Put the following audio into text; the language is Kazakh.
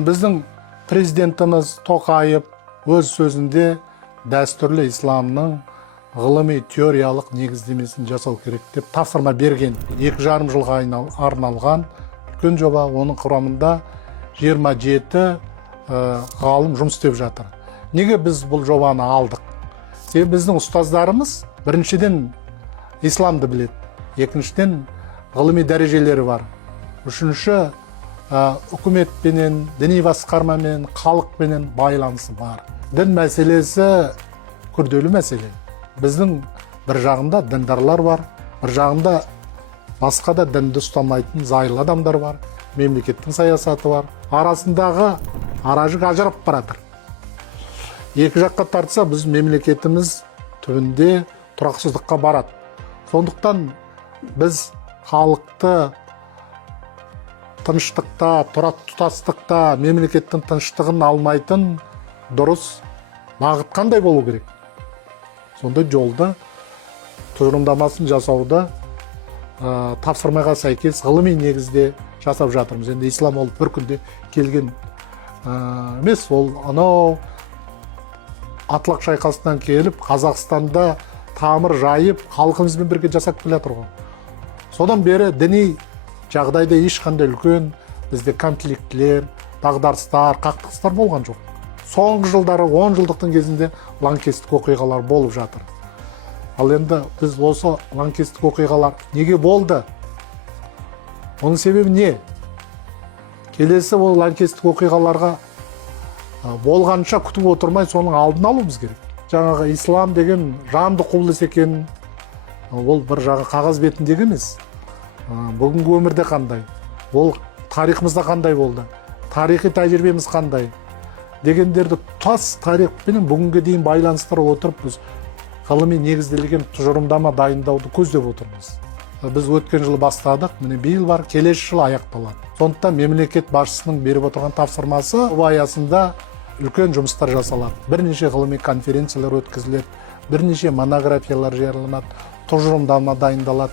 Біздің президентіміз Тоқаев өз сөзінде дәстүрлі исламның ғылыми теориялық негіздемесін жасау керек деп тапсырма берген. 2,5 жылға арналған үлкен жоба, оның құрамында 27 ғалым жұмыс істеп жатыр. Неге біз бұл жобаны алдық? Себебі біздің ұстаздарымыз біріншіден исламды біледі, екіншіден ғылыми дәрежелері бар, үшінші үкіметпенен, діни басқармамен, халықпенен байланысы бар. Дін мәселесі күрделі мәселе. Біздің бір жағында діндарлар бар, бір жағында басқа да дінді ұстамайтын зайырлы адамдар бар, мемлекеттің саясаты бар. Арасындағы аражық ажырап баратыр. Екі жаққа тартса, біз мемлекетіміз түбінде тұрақсыздыққа барады. Сондықтан біз халықты тыныштықта, тұтастықта, мемлекеттің тыныштығын алмайтын дұрыс бағыт қандай болу керек? Сонда жолда тұжырымдамасын жасауда тапсырмаға сәйкес ғылыми негізде жасап жатырмыз. Енді ислам ол бір күнде келген емес, ол анау Атлақ шайқасынан келіп Қазақстанда тамыр жайып халқымызбен бірге жасап келе жатыр ғой. Содан бері діни жағдайда ешқандай үлкен бізде конфликтлер, дағдарыстар, қақтығыстар болған жоқ. Соңғы жылдары 10 жылдықтың кезінде лаңкестік оқиғалар болып жатыр. Ал енді біз осы лаңкестік оқиғалар неге болды? Оның себебі не? Келесі ол лаңкестік оқиғаларға болғанша күтіп отырмай соның алдын алуымыз керек. Жаңағы ислам деген жанды құбылыс екен, ол бір жағы қағаз бетіндегі емес. Бүгінгі өмірде қандай? Ол тарихымызда қандай болды? Тарихи тәжірибеміз қандай? Дегендерді тұтас тарихпен бүгінге дейін байланыстыра отырып, біз ғылыми негізделген тұжырымдама дайындауды көздеп отырмыз. Біз өткен жылы бастадық, міне биыл бар, келесі жыл аяқталады. Сондықтан мемлекет басшысының беріп отырған тапсырмасы аясында үлкен жұмыстар жасалады. Бірнеше ғылыми конференциялар өткізіледі, бірнеше монографиялар жарияланады, тұжырымдама дайындалады.